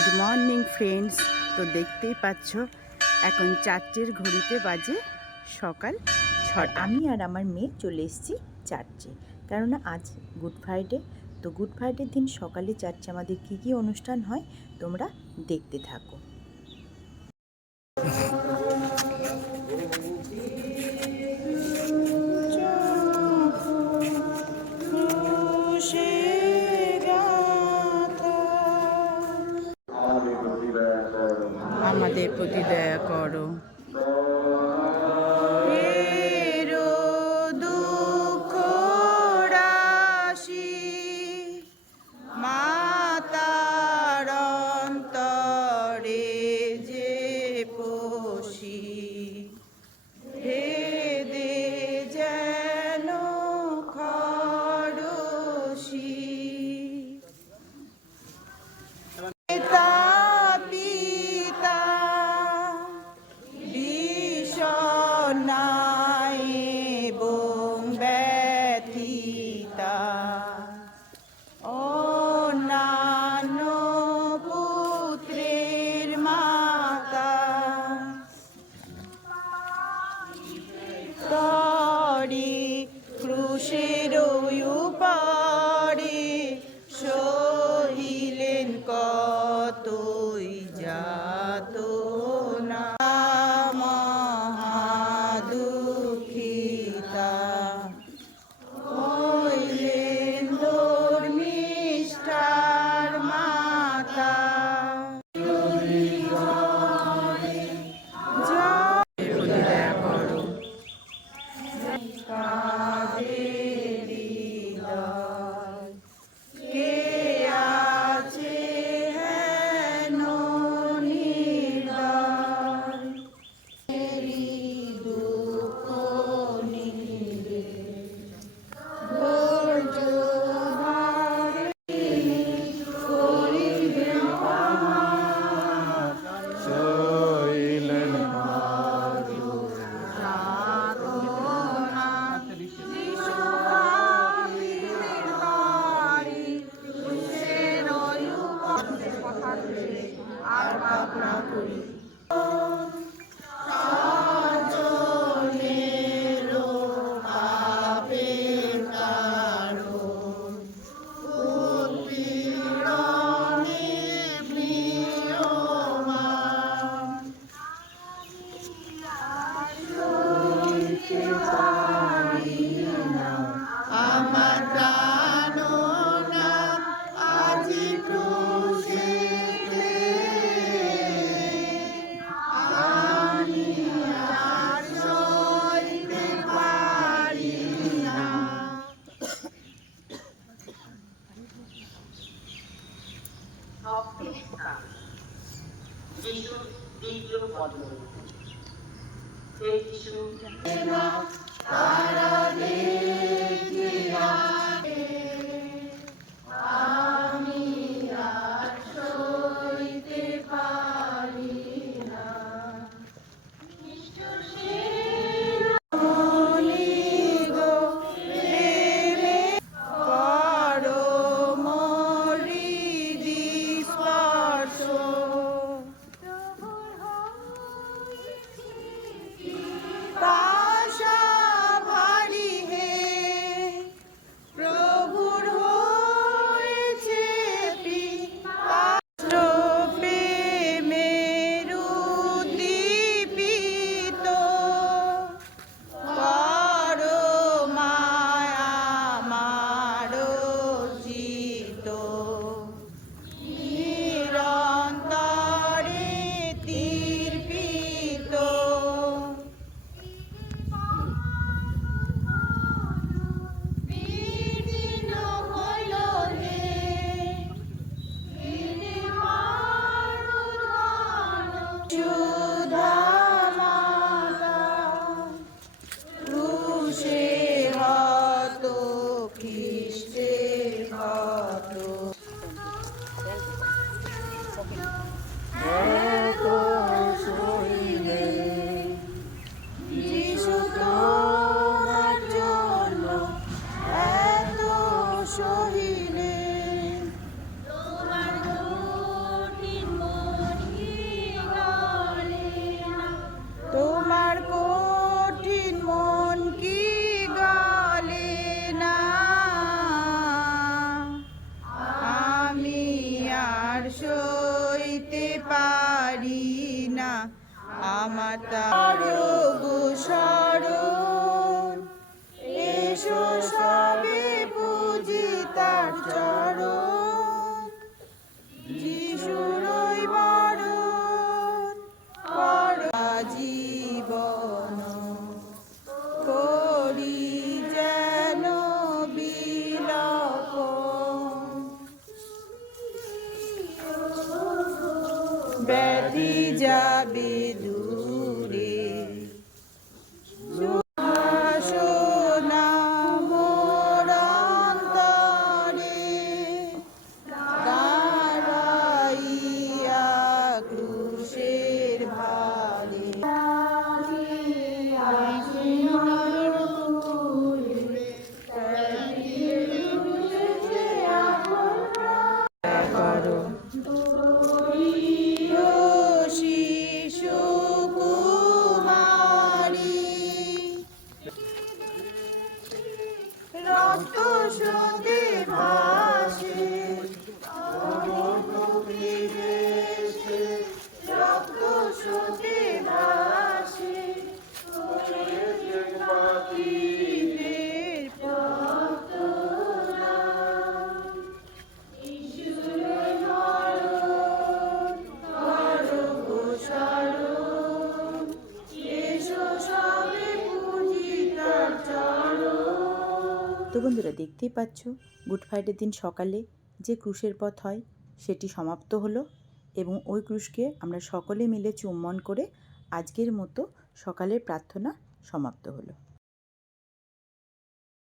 Good morning friends তো দেখতেই পাচ্ছ, এখন চারটের ঘড়িতে বাজে সকাল ছটা। আমি আর আমার মেয়ে চলে এসেছি চার্চে কেননা আজ গুড ফ্রাইডে তো গুড ফ্রাইডের দিন সকালে চার্চে আমাদের কী কী অনুষ্ঠান হয়, তোমরা দেখতে থাকো। আমাদের প্রতি দয়া করো। আমার দিব্য পদ be দেখতেই পাচ্ছ, গুড ফ্রাইডের দিন সকালে যে ক্রুশের পথ হয়, সেটি সমাপ্ত হলো এবং ওই ক্রুশকে আমরা সকলে মিলে চুম্বন করে আজকের মতো সকালের প্রার্থনা সমাপ্ত হলো।